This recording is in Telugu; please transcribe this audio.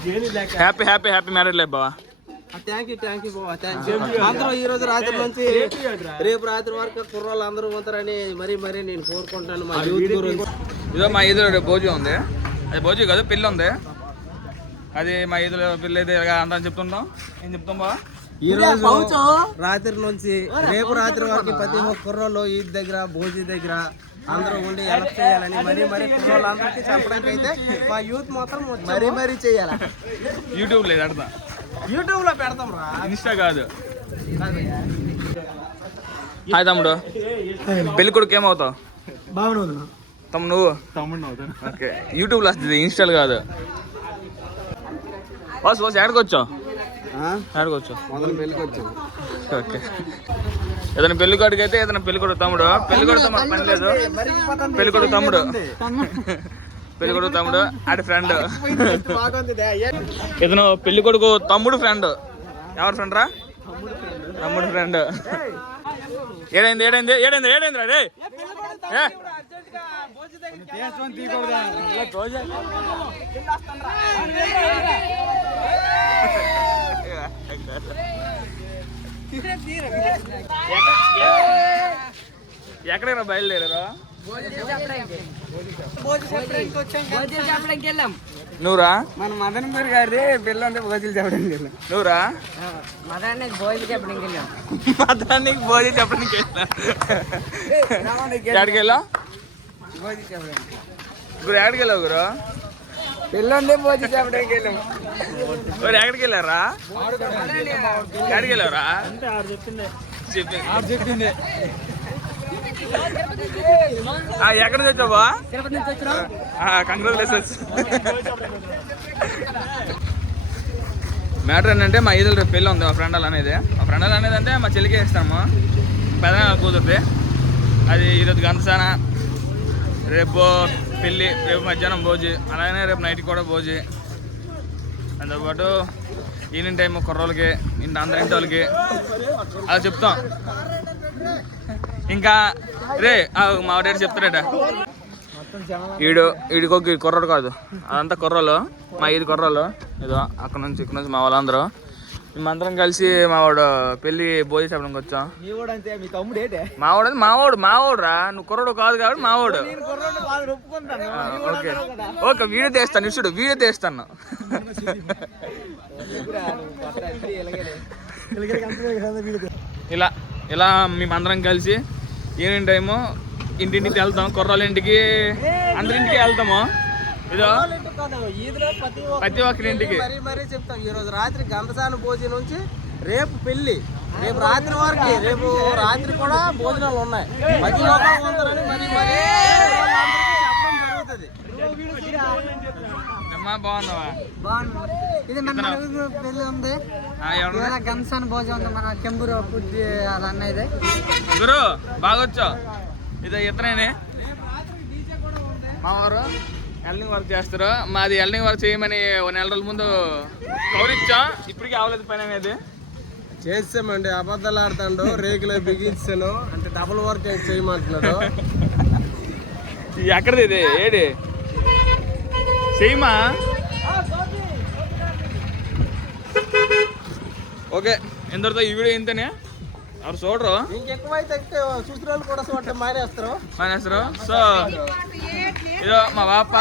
Happy happy happy marriage life బావా. థ్యాంక్ యూ బాబా. అందరూ ఈ రోజు రాత్రి నుంచి రేపు రాత్రి వరకు కుర్రోళ్ళు అందరూ పోతారని మరీ నేను కోరుకుంటాను. మా యూత్ గురించి ఇదో మా ఈదులో భోజీ ఉంది, అది భోజీ కాదు పెళ్ళి ఉంది, అది మా ఈదులో పెళ్ళి అయితే అందరం చెప్తుంటాం. ఏం చెప్తాం బావా, ఈ రోజు రాత్రి నుంచి రేపు రాత్రి వరకు ప్రతి ఒక్క కుర్రోళ్ళు ఈద్ దగ్గర భోజీ దగ్గర అందరూ ఉండి హెల్ప్ చేయాలని మరీ కుర్రోళ్ళు అందరికీ చెప్పడానికి అయితే మా యూత్ మాత్రం మరీ చేయాలి. యూట్యూబ్ లేదు అడతా, యూట్యూబ్ లో పెడతాం రా, ఇన్స్టా కాదు. హాయ్ తమ్ముడు, పెళ్లి కొడుకు ఏమవుతావు? బాగున్నా తమ్ముడు నువ్వు? తమ్ముడు అవుతాను. ఓకే, యూట్యూబ్లో వస్తుంది, ఇన్స్టాల్ కాదు. బాస్ ఎక్కడికి వచ్చావు? మొదలు పెళ్ళికి వచ్చావు. ఓకే, ఏదైనా పెళ్లి కొడుకు అయితే ఏదైనా పెళ్లి కొడుకు తమ్ముడు, పెళ్లి కొడుకు మాకు పని లేదు. పెళ్లి కొడుకు తమ్ముడు, పెళ్లి కొడుకు తమ్ముడు ఆడి ఫ్రెండ్. ఇతను పెళ్లి కొడుకు తమ్ముడు ఫ్రెండ్. ఎవరు ఫ్రెండ్ రా? తమ్ముడు ఫ్రెండ్. ఏడైంది అదే ఎక్కడైనా బయలుదేరారా? నువ్వురా? మన మదన్ పేరు గారి పిల్లంటే భోజనం చెప్పడానికి వెళ్ళాం. నువ్వురా? మదానికి భోజనం చెప్పడానికి వెళ్ళాం. మదానికి భోజనం చెప్పడానికి వెళ్ళా. ఎక్కడికి వెళ్ళావు? భోజనం చెప్పడానికి. గురు ఎక్కడికి వెళ్ళావు గురు? పిల్లంటే భోజనం చెప్పడానికి వెళ్ళాం. గురు ఎక్కడికి వెళ్ళారా? ఎక్కడికి వెళ్ళారా? చెప్పింది. ఎక్కడ నుంచి వచ్చావా? కంగ్రాచులేషన్స్. మ్యాటర్ ఏంటంటే మా ఈదులు రేపు పెళ్ళి ఉంది. మా ఫ్రెండ్ అనేది అంటే మా చెల్లికి ఇస్తాము, పెదనాన్న కూతురుది. అది ఈరోజు గంటసాన, రేపు పెళ్ళి, రేపు మధ్యాహ్నం భోజీ, అలాగనే రేపు నైట్కి కూడా భోజీ. దాంతోపాటు ఈవినింగ్ టైం కుర్రోళ్ళకి అందరి ఇంటి వాళ్ళకి అలా చెప్తాం. ఇంకా రే మా డాడీ చెప్తారట, ఈడికొక కుర్రోడు కాదు, అదంతా కుర్రోళ్ళు, మా ఈది కుర్రోళ్ళు. ఏదో అక్కడ నుంచి ఇక్కడ నుంచి మా వాళ్ళందరూ మేమందరం కలిసి మా వాడు పెళ్ళి భోజనం చెప్పడానికి వచ్చాం. మావాడు రా, నువ్వు కుర్రోడు కాదు కాబట్టి మావాడు. ఓకే వీడియో తీస్తాను, ఇసుడు వీడియో తీస్తాను. ఇలా మేమందరం కలిసి ఈవినింగ్ టైము ఇంటింటికి వెళ్తాం, కుర్రాళ్ళ ఇంటికి అందరింటికి వెళ్తాము. ఇదో ప్రతి ఒక్కరి ఇంటికి మరీ చెప్తాం. ఈ రోజు రాత్రి గంటసాన భోజనం నుంచి రేపు పెళ్లి, రేపు రాత్రి వరకు, రేపు రాత్రి కూడా భోజనాలు ఉన్నాయి. ప్రతి ఒక్కరు ఉంటారని మరీ బాగున్నావా? ఇది మన పెళ్లి ఉంది, గంటసాన భోజనం ఉంది, మన కెంబూరు పూర్తి అలా అన్నది. గురు బాగా వచ్చావు. ఇదో ఇతనే మా వారు ఎల్డింగ్ వర్క్ చేస్తారు. మాది ఎల్డింగ్ వర్క్ చేయమని 1 నెల రోజుల ముందు కౌరిచ్చాం, ఇప్పటికీ అవలేదు పని అనేది. చేసామండి, అబద్ధాలు ఆడుతాడు, రేకులో బిగించాను అంటే డబుల్ వర్క్ చేయమంటున్నాడు. ఎక్కడిది ఇది? ఏడి చేయమా? ఓకే, ఎందరితో ఈ వీడియో ఇంతనే. ఎవరు చూడరు, ఇంకెక్కువైతే చూసిన వాళ్ళు కూడా చూడటం మానేస్తారు. సో ఇదో మా బాప